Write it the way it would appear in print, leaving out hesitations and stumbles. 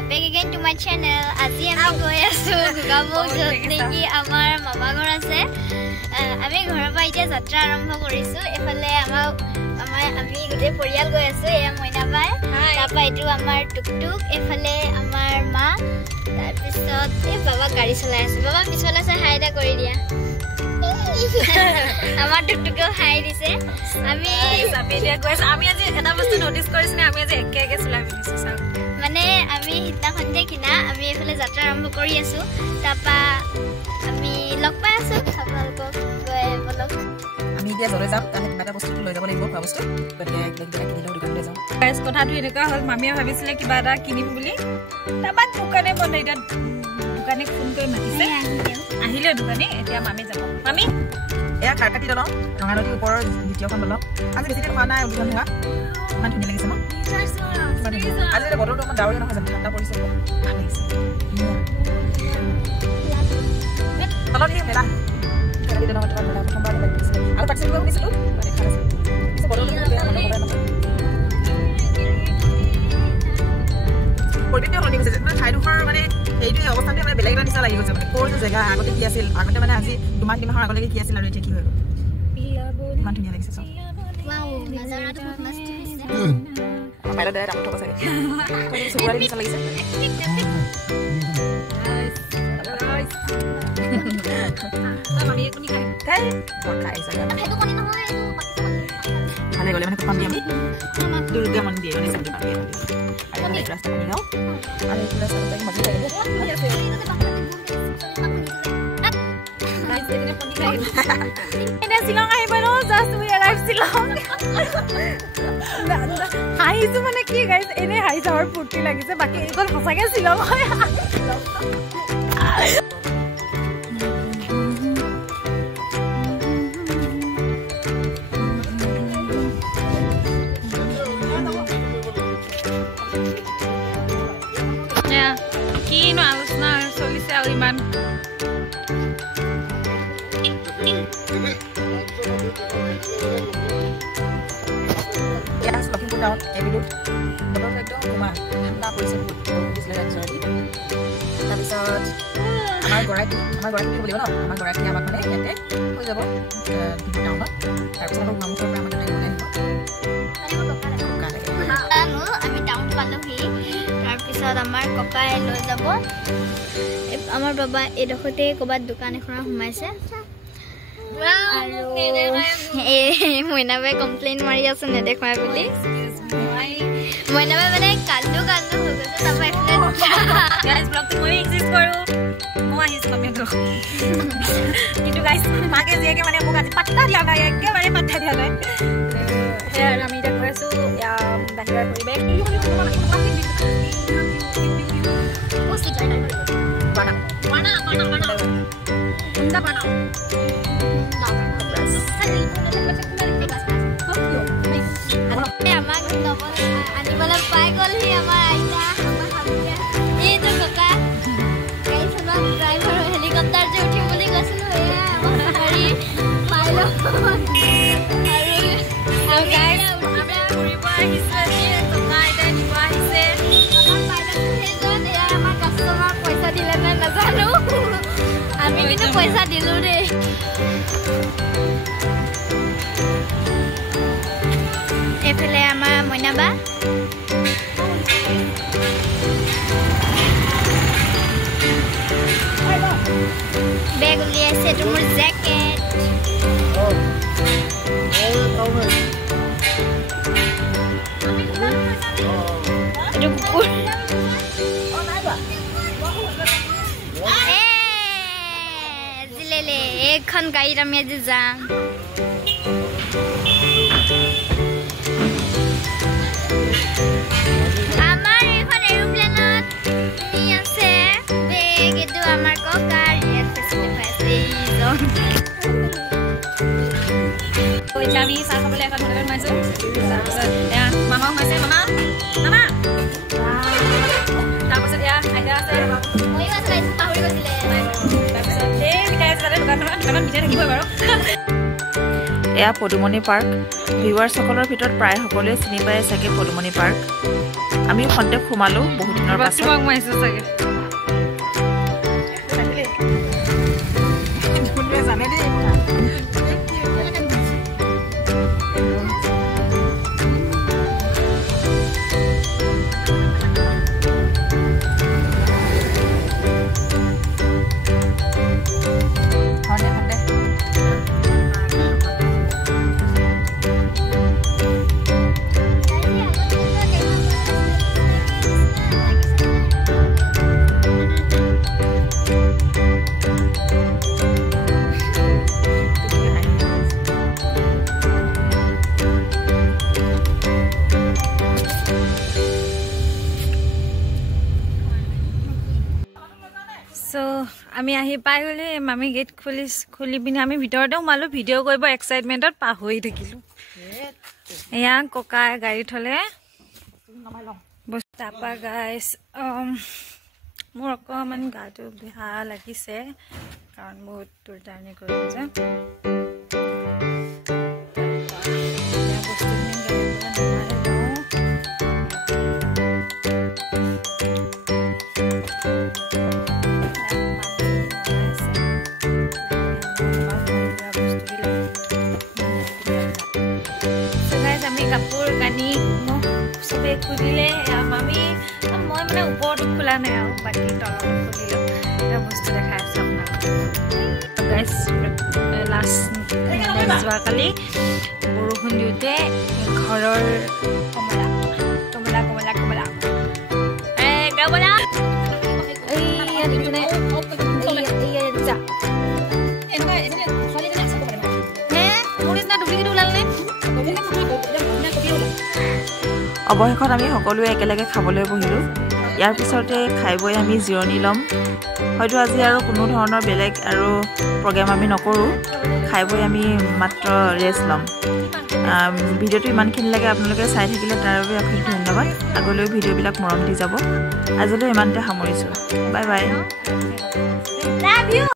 back again to my channel. আজি আমি গৈ আছো গোগামুখ নেকি আমাৰ মামা ঘৰ আছে আমি ঘৰৰ পৰা এতিয়া যাত্ৰা আৰম্ভ কৰিছো এফালে আমি গোটে পৰিয়াল গৈ আছো এয়া মইনাবাই তাপা এটো আমাৰ টুকটুক এফালে আমাৰ মা তাৰ পিছত এই বাবা গাড়ী চলাই আছে বাবা পিছলে চাই হাইটা কৰি দিয়া আমাৰ টুকটুকও হাই দিছে আমি সাবিয়া গৈ আছো আমি আজি এটা বস্তু নোটিস কৰিছনে আমি আজি একে চলাই বিনিছো সব মানে আমি হিতা খন্তে কিনা আমি এফালে যাত্ৰা আৰম্ভ কৰি আছো তাপা আমি লগ পাই আছো আপোনালোকক গৈ বলক আমি এতিয়া জৰে যাম আমি কিবা বস্তু লৈ যাব লাগিব বস্তু গতে কিবা কিনিলো দোকানলৈ যাম গাইস কথাটো এনেকা হল মামিয়ে ভাবিছিলে কিবা এটা কিনিম বুলি তাপা দোকানে বন্ধ এটা দোকানে ফোন কৰি মাতিছে আহিলে দোকানে এতিয়া মামি যাব মামি এয়া খাৰ কাটি লওঁ ৰঙানদী ওপৰৰ দ্বিতীয়খন বলক আজি বেছি দিন হোৱা নাই উদ্বোধন হোৱা ইমান ধুনীয়া লাগিছে ন আজি বতৰটো অকণ ডাৱৰীয়া নহয় ঠাণ্ডা পৰিছে ভাল লাগিছে তলত দিয়ে মেলা কাটি লওঁ প্ৰথমবাৰ লাগিছে আৰু পাৰ্চেল কৰিব গৈছিলোঁ দেখা আছে বতৰটো বেয়া নহয় পৰিৱেশটো সলনি হৈছে মানে ঠাইডোখৰ মানে সেইটোৱে অৱস্থাতে মানে বেলেগ এটা নিচিনা লাগি গৈছে মানে ক'ৰ জেগা আগতে কি আছিল আগতে মানে আজি দুমাহ তিনিমাহৰ আগলৈকে কি আছিল আৰু এতিয়া কি হৈ গ'ল ইমান ধুনীয়া লাগিছে চব নাজাৰাটো মস্ত হৈছে পাইলত দাই ৰাখি থব চাগে সুৱাৰী নিচিনা লাগিছে মামি কোনি খাই খাই চাগে সেইটো কোনি নহয় ভালে গ'লে মানে পাম আমি দুৰ্গা মন্দিৰ মানে চাগে পাম আৰু আমি ৰাস্তা পানী যাওঁ আৰু এই ৰাস্তা পানী মাজে যায় এনে শিলং আহিব ন জাস্ট উই এৰাইভ শিলং হাইছো মানে কি গাইস এনে হাইছ আৰু ফুৰ্তি লাগিছে বাকি এইখন সঁচাকে শিলং হয় কিনো আলোচনা চলিছে আৰু ইমান Yes, looking down every day. But I don't know man. I'm not going to this like sorry. Episode. Amar goraki bolibo na. Amar goraki amak mane yate hoi jabo. Down ba. Episode ko mamu program mane gole আনো আমি town পালোহি তাৰ পিছত আমাৰ ককাই লৈ যাব আমাৰ বাবা এই দখতে কবাত দোকান এখন সোমাইছে আৰু মইনাবাই কমপ্লেইন মাৰি আছে নেদেখাই বুলি মইনাবাই মানে কান্দু হৈ গৈছে তাৰপৰা এফালে গাইস ব্লগটো মই এক্সিস্ট কৰো মই আহিছো কমেন্টত কিন্তু গাইস মাকে জিয়াকে মানে মোক আজি পাত্তা দিয়া নাই একেবাৰে পাত্তা দিয়া নাই আৰু আমি এতিয়া গৈ আছো বাহিৰৰ পৰিৱেশ আমাক আনিবলৈ পাই গ'লহি আমাৰ আইতা আমাৰ হাবিয়া এইটো ককা গাড়ী চলোৱা ড্ৰাইভাৰ হেলিকপ্টাৰ যে উঠিম বুলি কৈছিলোঁ এয়া আমাৰ গাড়ী পাইলট আৰু গাইছ আমি ঘূৰিব আহিছোঁ আজি টকা আইতাই দিব আহিছে আমাৰ পাইলট সেইজন এয়া আমাৰ কাষ্টমাৰ পইচা দিলে নে নাজানো আমি কিন্তু পইচা দিলোঁ দেই এফালে আমাৰ মইনাবা বেগ উলিয়াইছে এইটো মোৰ জেকেট এইটো কুকুৰ জিলেলে এইখন গাড়ীত আমি আজি যাম আমাৰ এইখন এৰোপ্লেনত আছে বেগ এইটো আমাৰ ককাৰ আমি চাহ খাবলৈ এখন হোটেলত সোমাইছোঁ তাৰপিছত এয়া মামা সোমাইছে মামা তাৰপিছত এয়া আইতা আছে তাৰপিছত এই মিঠাই আছে তাতে দোকানত মিঠাই থাকিবই বাৰু এয়া পদুমণি পাৰ্ক ভিউৱাৰ্ছসকলৰ ভিতৰত প্ৰায় সকলোৱে চিনি পায় চাগে পদুমণি পাৰ্ক আমি খন্তেক সোমালোঁ বহুত দিনৰ পাছত আমি আহি পাই গ'লে মামি গেট খুলি পিনে আমি ভিতৰতে সোমালোঁ ভিডিঅ' কৰিব এক্সাইটমেণ্টত পাহৰি থাকিলোঁ এয়া ককাই গাড়ী থ'লে তাৰপৰা গাইছ মোৰ অকণমান গাটো বেয়া লাগিছে কাৰণ বহুত দূৰ জাৰ্ণি কৰিলোঁ যে কাপোৰ কানি মোক চবেই খুলিলে মামি মই মানে ওপৰতো খোলা নাই আৰু বাকী তলতো খুলিলোঁ এটা বস্তু দেখাই আছোঁ আপোনাক গাইছ লাষ্ট যোৱাকালি বৰষুণ দিওঁতে ঘৰৰ কমলা কমলা কমলা কমলা কমলা অৱশেষত আমি সকলোৱে একেলগে খাবলৈ বহিলোঁ ইয়াৰ পিছতে খাই বৈ আমি জিৰণি ল'ম হয়তো আজি আৰু কোনো ধৰণৰ বেলেগ আৰু প্ৰগ্ৰেম আমি নকৰোঁ খাই বৈ আমি মাত্ৰ ৰেষ্ট ল'ম ভিডিঅ'টো ইমানখিনি লাগে আপোনালোকে চাই থাকিলে তাৰ বাবে অশেষ ধন্যবাদ আগলৈ ভিডিঅ'বিলাক মৰম দি যাব আজিলৈ ইমানতে সামৰিছোঁ বাই বাই